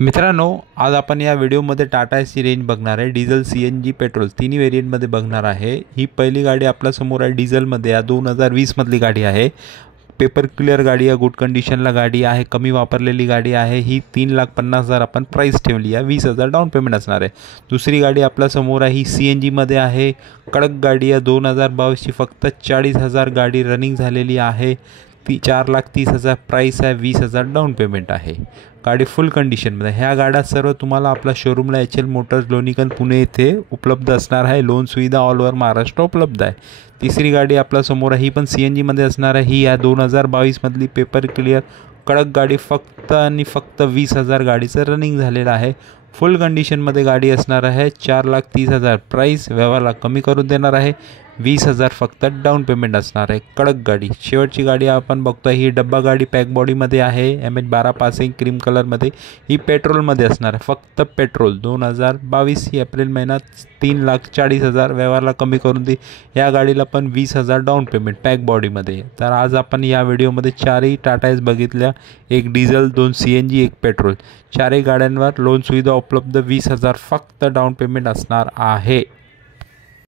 मित्रांनो, आज आपण या व्हिडिओमध्ये टाटा एसी रेंज बघणार आहे। डिझेल, CNG, पेट्रोल तिन्ही व्हेरियंटमध्ये बघणार आहे। ही पहिली गाडी आपल्या समोर आहे डिझेलमध्ये। या 2020 मधली गाडी आहे। पेपर क्लिअर गाडी आहे, गुड कंडिशनला गाडी आहे, कमी वापरलेली गाडी आहे। ही 3,50,000 आपण प्राइस ठेवली आहे। 20,000 डाऊन पेमेंट असणार आहे। दुसरी गाडी आपल्या समोर आहे, ही CNG मध्ये आहे। कडक गाडी आहे, 2022 ची, फक्त 40,000 गाडी रनिंग झालेली आहे। 4,30,000 प्राइस आहे, 20,000 डाऊन पेमेंट आहे। गाडी फुल कंडिशनमध्ये। ह्या गाड्या सर्व तुम्हाला आपल्या शोरूमला HL मोटर्स लोणीगंज पुणे येथे उपलब्ध असणार आहे। लोन सुविधा ऑल ओव्हर महाराष्ट्र उपलब्ध आहे। तिसरी गाडी आपल्या समोर आहे, ही पण CNG मध्ये असणार आहे। ही या 2022 मधली पेपर क्लिअर कडक गाडी, फक्त आणि फक्त 20,000 गाडीचं रनिंग झालेलं आहे। फुल कंडिशनमध्ये गाडी असणार आहे। 4,30,000 प्राइस, व्यवहारला कमी करून देणार आहे। 20,000 फक्त डाऊन पेमेंट असणार आहे। कडक गाडी। शेवटची गाडी आपण बघतोय, ही डब्बा गाडी पॅक बॉडीमध्ये आहे। MH12 पासिंग क्रीम कलरमध्ये। ही पेट्रोलमध्ये असणार आहे, फक्त पेट्रोल। 2022 ही एप्रिल महिन्यात 3,40,000 व्यवहारला कमी करून दे। या गाडीला पण 20,000 डाऊन पेमेंट पॅक बॉडीमध्ये। तर आज आपण या व्हिडिओमध्ये चारही टाटा एस बघितल्या, एक डिझेल, 2 CNG, एक पेट्रोल। चारही गाड्यांवर लोन सुविधा उपलब्ध। 20,000 फक्त डाऊन पेमेंट असणार आहे।